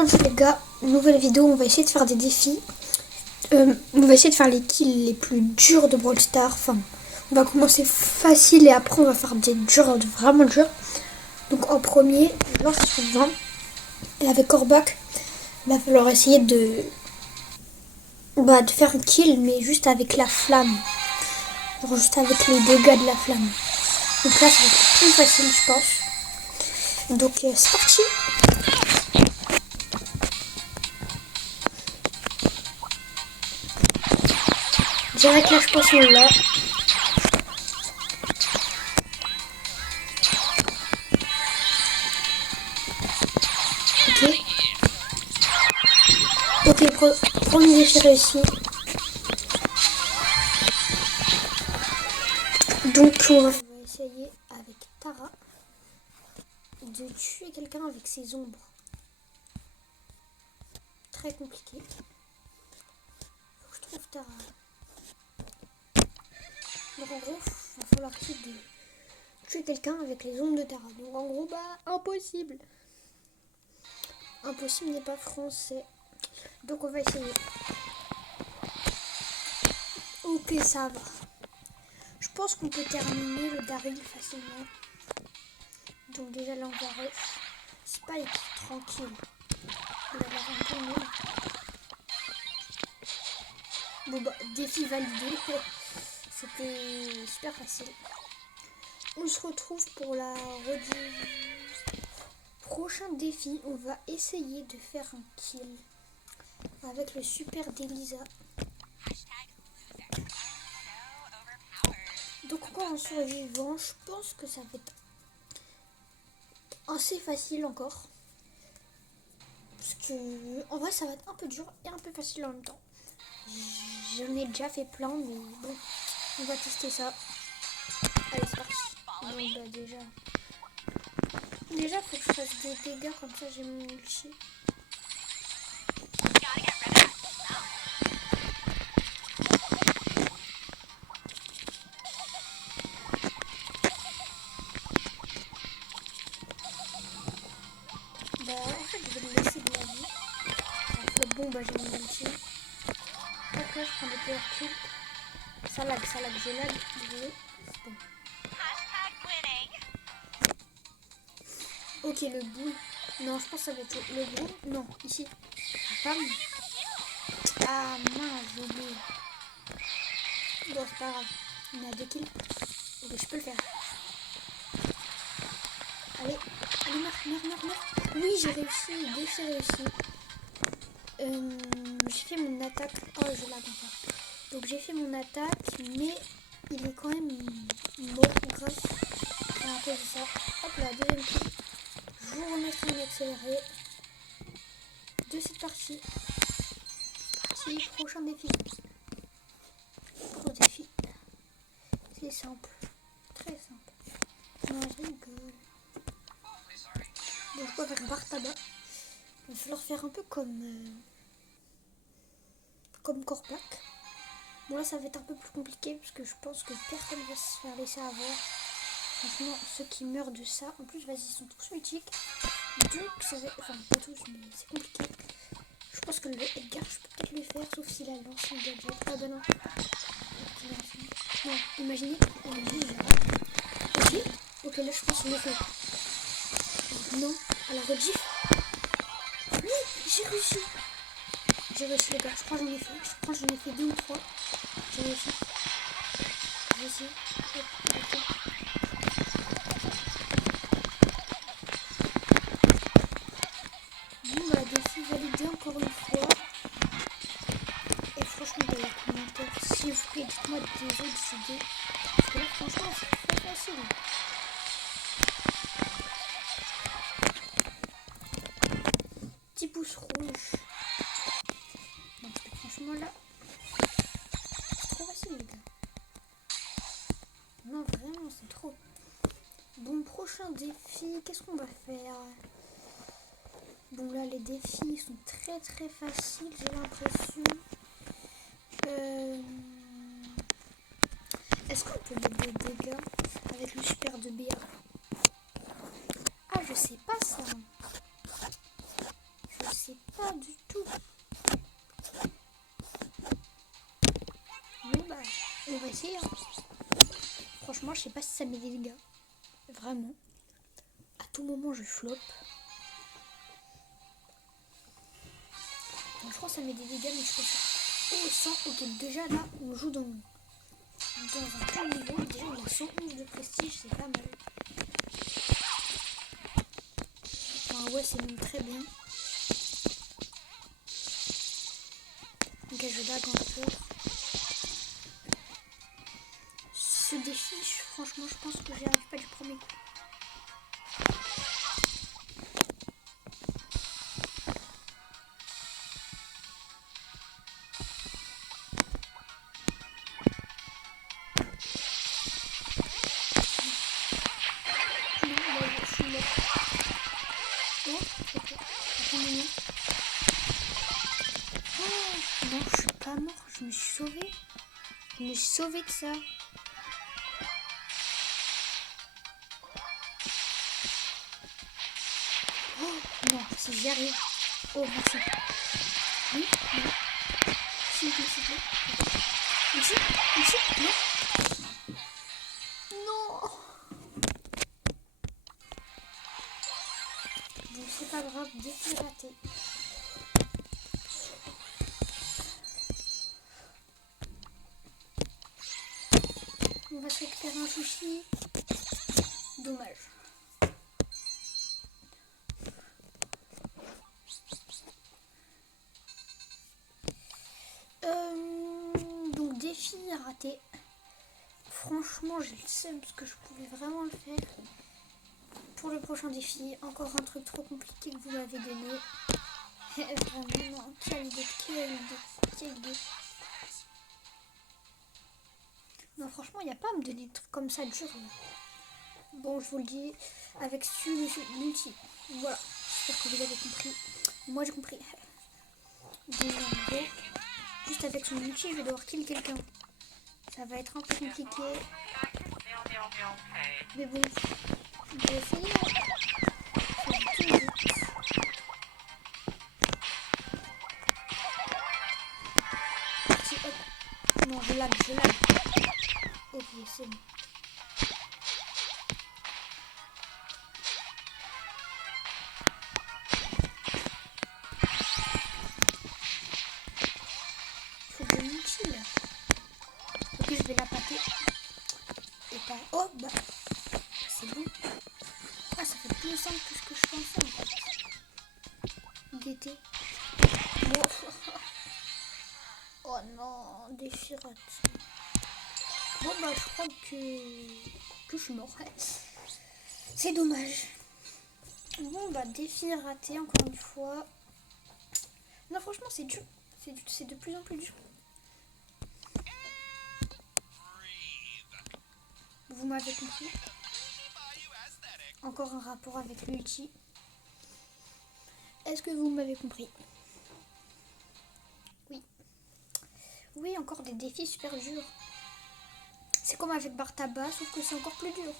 Aujourd'hui les gars, nouvelle vidéo, on va essayer de faire des défis. On va essayer de faire les kills les plus durs de Brawl Stars. Enfin, on va commencer facile et après on va faire des durs, vraiment durs. Donc en premier, lance sur 20. Et avec Orbak, il va falloir essayer de faire un kill, mais juste avec la flamme. Genre juste avec les dégâts de la flamme. Donc là ça va être plus facile je pense. Donc c'est parti. Direct là je pense qu'on l'a. Ok, premier défi réussi. Donc on va essayer avec Tara de tuer quelqu'un avec ses ombres. Très compliqué. Faut que je trouve Tara. Donc en gros, il va falloir essayer de tuer quelqu'un avec les ombres de Tara. Donc en gros, impossible. Impossible n'est pas français. Donc on va essayer. Ok, ça va. Je pense qu'on peut terminer le Daryl facilement. Donc déjà là on va rush. Spike, tranquille. Il va avoir un peu mieux. Bon défi validé. C'était super facile. On se retrouve pour la rediff. Prochain défi, on va essayer de faire un kill avec le super d'Elisa. Donc encore en survivant, je pense que ça va être assez facile encore. Parce que en vrai ça va être un peu dur et un peu facile en même temps. J'en ai déjà fait plein mais bon, on va tester ça. Allez c'est parti. Donc déjà faut que je fasse des dégâts comme ça j'ai mon ulti. En fait je vais le laisser de la vie. Bon j'ai mon ulti. Ok je prends des power kills. Ça lag, j'ai lag. Désolé. Bon. Ok le boule. Non je pense que ça va être le boule. Non, ici. La femme. Ah mince, j'ai oublié. Bon c'est pas grave. On a 2 kills. Ok je peux le faire. Allez, meurs. Oui j'ai réussi, défi réussi. J'ai fait mon attaque. Oh je lag encore. Donc j'ai fait mon attaque, mais il est quand même mort grâce à cause de ça. Hop là, deuxième kill. Je vous remettrai en accéléré de cette partie. C'est parti, prochain défi. Gros défi. C'est simple. Très simple. Non, je rigole. Donc je vais faire barre tabac. Il va falloir faire un peu comme Corpac. Bon là ça va être un peu plus compliqué parce que je pense que personne va se faire laisser avoir. Franchement ceux qui meurent de ça, en plus vas-y ils sont tous mythiques. Donc ça va, enfin pas tous mais c'est compliqué. Je pense que le Edgar je peux peut-être le faire sauf s'il a lancé un gadget. Ah bah non. Non, imaginez là. Ok là je pense qu'il le fait. Non, à la rediff. Oui, j'ai réussi. J'ai réussi les gars, je crois que j'en ai fait. Je crois que j'en ai fait 2 ou 3. J'ai réussi. J'ai réussi. Bon défi validé encore une fois. Et franchement dans les commentaires, si vous voulez, dites-moi des autres idées. Parce que là franchement c'est très facile. Petit pouce rouge. Donc franchement là, c'est trop facile les gars. Non vraiment c'est trop. Bon prochain défi, qu'est-ce qu'on va faire? Bon là les défis sont très très faciles j'ai l'impression. Est-ce qu'on peut mettre des dégâts avec le super de BA? Ah je sais pas ça. Je sais pas du tout. Bon bah, on va essayer. Hein. Franchement, je sais pas si ça met des dégâts. Vraiment. À tout moment, je flop. Donc, je crois que ça met des dégâts, mais je suis pas sûre. Oh, 100. Ok, déjà là, on joue dans un bon niveau. Déjà, on a 111 de prestige, c'est pas mal. Enfin, ouais, c'est même très bien. Ok, je lag encore. Ce défi, franchement, je pense que j'y arrive pas du premier coup. Non, là, je suis mort. Oh, ok. Attends, oh, non, je suis pas mort, je me suis sauvée. Je me suis sauvée de ça. Oh, non, si j'y arrive. Oh, merci. Oui, non. S'il vous plaît. Ici, non. Non. Bon, c'est pas grave, défi raté. On va se récupérer un sushi. Dommage. Donc défi raté. Franchement, j'ai le seum parce que je pouvais vraiment le faire. Pour le prochain défi, encore un truc trop compliqué que vous m'avez donné. Vraiment, non. Quelle idée. Non, franchement, il n'y a pas à me donner des trucs comme ça dur. Bon, je vous le dis, avec l'ulti. Voilà, j'espère que vous avez compris. Moi, j'ai compris. Déjà, en gros, juste avec son ulti, je vais devoir kill quelqu'un. Ça va être un peu compliqué. Mais bon, je vais essayer. Non, je lag. Ok, c'est bon. Faut que je m'utile. Ok, je vais la pater. Et pas... Oh, bah... C'est bon. Ah, ça fait plus simple que ce que je pensais, en fait. D'été. Bon. Oh non, défi raté. Bon, bah, je crois que je suis mort. C'est dommage. Bon, bah, défi raté, encore une fois. Non, franchement, c'est dur. C'est de plus en plus dur. Vous m'avez compris. Encore un rapport avec l'ulti. Est-ce que vous m'avez compris? Oui. Oui, encore des défis super durs. C'est comme avec Bartaba, sauf que c'est encore plus dur.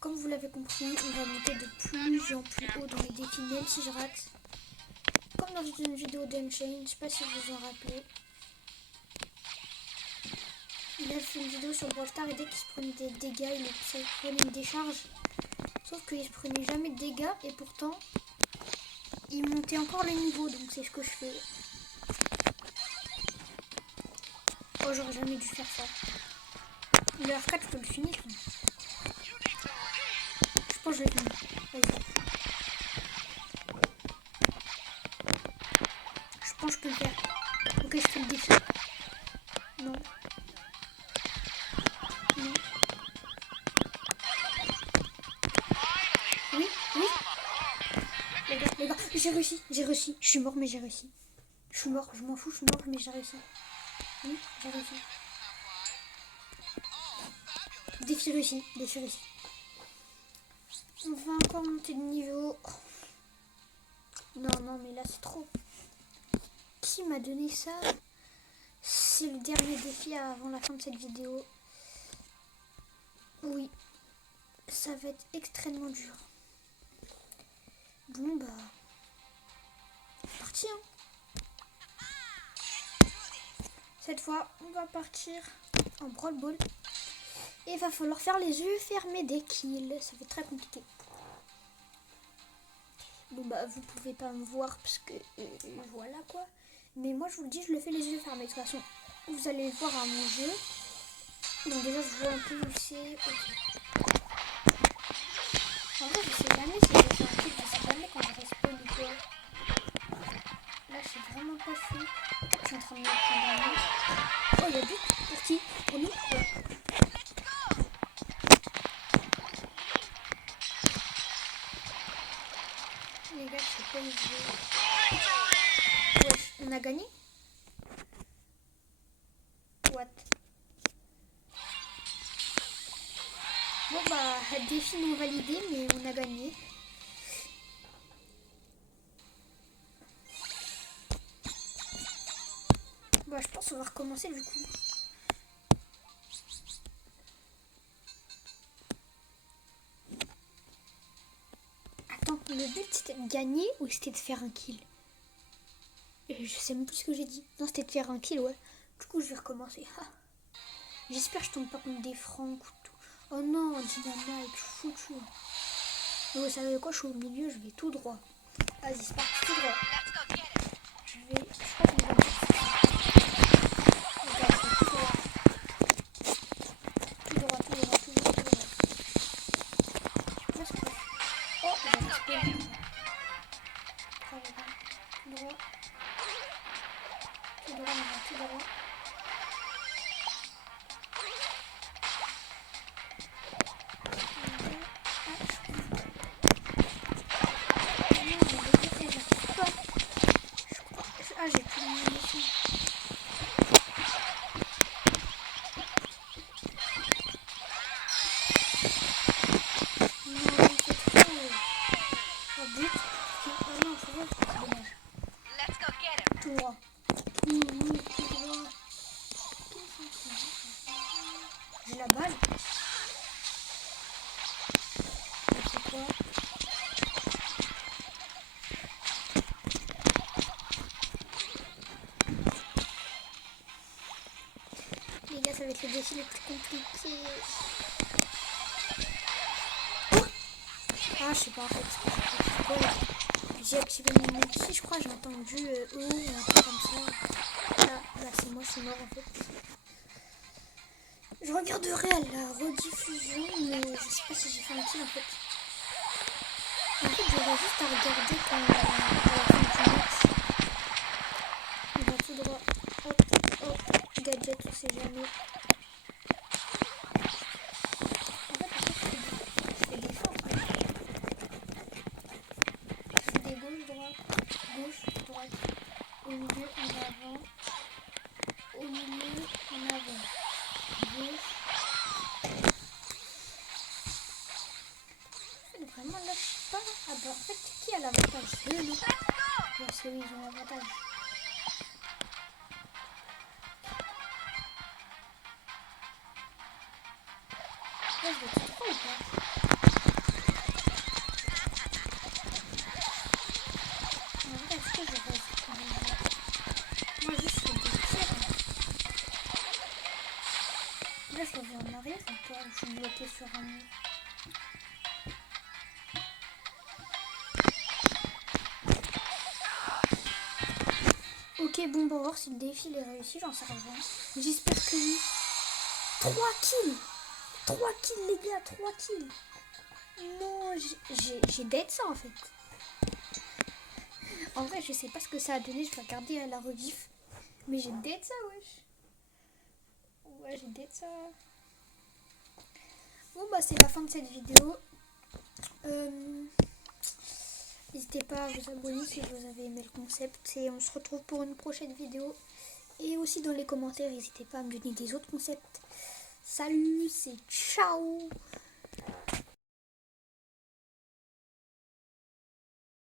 Comme vous l'avez compris, on va monter de plus en plus haut dans les défis, même si je rate. Comme dans une vidéo d'Unchained, je sais pas si vous vous en rappelez. Il a fait une vidéo sur Brawl Stars et dès qu'il se prenait des dégâts, il se prenait une décharge. Sauf qu'il se prenait jamais de dégâts et pourtant, il montait encore le niveau, donc c'est ce que je fais. Oh, j'aurais jamais dû faire ça. Le R4, je peux le finir. Je pense que je vais finir. Vas-y. Je pense que je peux le faire. Ok, je fais le défi. Non. Non. Oui. Les gars, j'ai réussi. Je suis mort, mais j'ai réussi. Je suis mort, je m'en fous, je suis mort, mais j'ai réussi. Oui, j'ai réussi. Défi réussi. On va encore monter de niveau. Non, mais là c'est trop. Qui m'a donné ça? C'est le dernier défi avant la fin de cette vidéo. Oui, ça va être extrêmement dur. parti. Hein. Cette fois, on va partir en Brawl Ball. Et il va falloir faire les yeux fermés des kills. Ça va être très compliqué. Bon bah vous pouvez pas me voir parce que voilà quoi. Mais moi je vous le dis, je le fais les yeux fermés. De toute façon, vous allez voir à mon jeu. Donc déjà je vois un peu où c'est. Okay. En vrai je sais jamais si je fais un kill, je sais jamais quand je respawn ou quoi. Là je sais vraiment pas fait. Je suis en train de me prendre un mur. Oh il y a but pour qui? Pour nous? Ouais. Les gars, je sais pas où je vais. Wesh, on a gagné? What? Bon bah, défi non validé, mais on a gagné. Bah, je pense qu'on va recommencer du coup. Attends, le but c'était de gagner ou c'était de faire un kill? Je sais même plus ce que j'ai dit. Non, c'était de faire un kill, ouais. Du coup, je vais recommencer. Ah. J'espère que je tombe pas contre des francs ou tout. Oh non, Dynamite, foutu. Mais vous savez quoi, je suis au milieu, je vais tout droit. Vas-y, c'est parti, tout droit. Je crois qu'on va faire ça. Regarde, tout droit. Tout droit, tout droit, tout droit, tout droit. Presque. Oh, j'ai respiré. Tout droit. Tout droit, tout droit. Ah, j'ai plus de munitions. Non, c'est trop. Oh, but. Oh non, c'est vrai, c'est dommage. Tout droit. Oui, tout droit. J'ai la balle. C'est quoi? Les gars, ça va être le défi le plus compliqué. Ah, je sais pas en fait. J'ai activé mon multi, je crois. J'ai entendu ou un truc comme ça. Là, c'est moi, c'est mort en fait. Je regarderai à la rediffusion, mais je sais pas si j'ai fait un kill en fait. En fait, j'aurais juste à regarder quand à la fin du match. On va tout droit. Hop, hop, gadget, on sait jamais. En fait, je fais des fins. Je fais des gauche, droite, gauche, droite. Au milieu, en avant. Au milieu, en avant. Gauche. Vraiment, là, je sais pas. Ah bah, en fait, qui a l'avantage? C'est eux, non? Ouais, c'est eux, ils ont l'avantage. Là, je vais tout droit ou pas? En vrai, est-ce que je reste? Moi, juste, je fais des tirs. Là, je reviens en arrière ou pas? Je suis bloquée sur un mur. Ok, bon, on va voir si le défi est réussi, j'en sais rien. J'espère que oui. 3 kills! 3 kills, les gars, 3 kills! Non, j'ai dead ça en fait. En vrai, je sais pas ce que ça a donné, je vais regarder à la rediff. Mais j'ai dead ça, wesh. Ouais, j'ai dead ça. Bon, bah, c'est la fin de cette vidéo. N'hésitez pas à vous abonner si vous avez aimé le concept. Et on se retrouve pour une prochaine vidéo. Et aussi dans les commentaires, n'hésitez pas à me donner des autres concepts. Salut, c'est ciao!